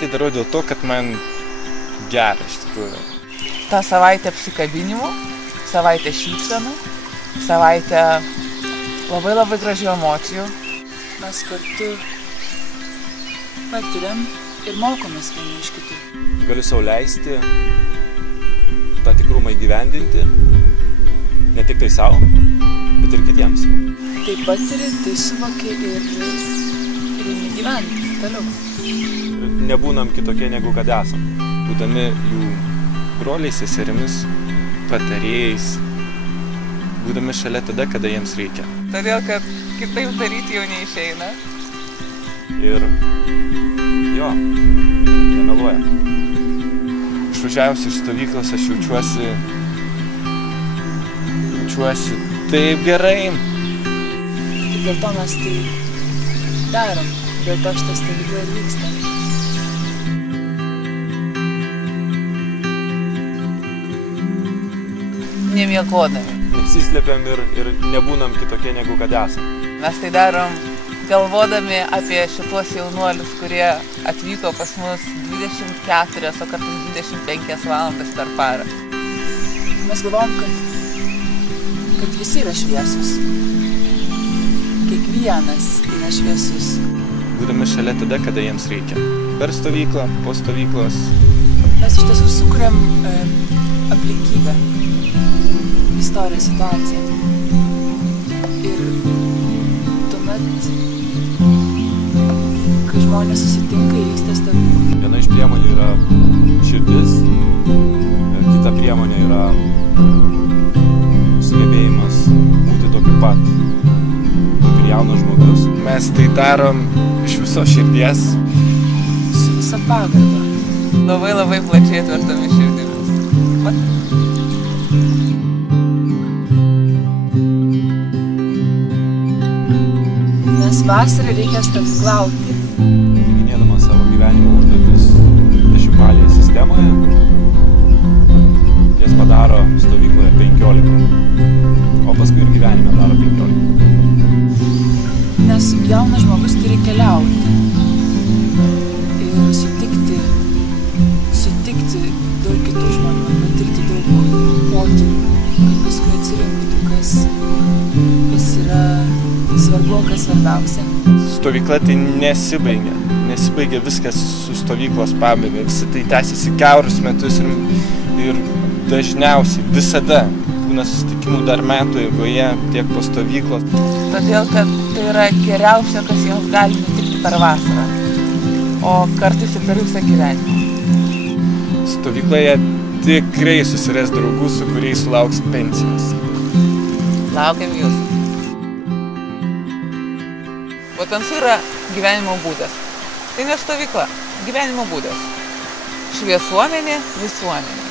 tai darau dėl to, kad man gera iš tikrųjų. Ta savaitė apsikabinimų, savaitė šypsenų, savaitė labai gražių emocijų. Mes kartu patiriam ir mokomės vieni iš kitų. Galiu sau leisti tą tikrumą įgyvendinti, ne tik tai savo, bet ir kitiems. Tai patiri, tai suvoki ir imi gyventi toliau. Nebūnam kitokie negu kad esam. Būdami jų broliais, seserimis, patarėjais, būdami šalia tada, kada jiems reikia. Todėl, kad kitaip daryti jau neišeina. Ir jo, nemeluoja. Išvažiavus iš stovyklos aš jaučiuosi taip gerai. Ir dėl to mes tai darom, dėl to šitą stovyklą ir vyksta. Nemiegodami. Nesislepiam ir nebūnam kitokie negu kad esam. Mes tai darom galvodami apie šitos jaunuolius, kurie atvyko pas mus 24, o kartais 25 valandas per parą. Mes galvom, kad visi yra šviesus. Kiekvienas yra šviesus. Būdami šalia tada, kada jiems reikia. Per stovyklą, po stovyklos. Mes iš tiesų sukuriam aplinkybę, istoriją, situaciją. Ir tuomet, kai žmonės susitinka, įvyksta stebuklai. Viena iš priemonių yra širdis, kita priemonė yra sugebėjimas būti tokiu pat, kaip ir jaunas žmogus. Mes tai darom iš viso širdies. Su visa pagarba. Labai plačiai atvertomis širdimis. Nes vasarą reikia stovyklauti. Minėdamas savo gyvenimo užduotis 10-balėje sistemoje, jas padaro stovykloje 15, o paskui ir gyvenime daro 15. Nes jaunas žmogus turi keliauti ir sutikti daug kitų žmonių, patirti daug potyrių, kad paskui atsirinktų, kas yra svarbu, kas svarbiausia. Stovykla tai nesibaigia viskas su stovyklos pabaiga. Visi tai tęsiasi kiaurus metus ir dažniausiai visada būna susitikimų dar metų eigoje, tiek po stovyklos. Todėl, kad tai yra geriausia, kas jiems gali nutikti per vasarą, o kartais ir per visą gyvenimą. Stovykloje tikrai susiras draugų, su kuriais sulauks pensijos. Laukiam jūsų. Potensu yra gyvenimo būdas. Tai ne stovykla, gyvenimo būdas. Šviesuomenė, visuomenė.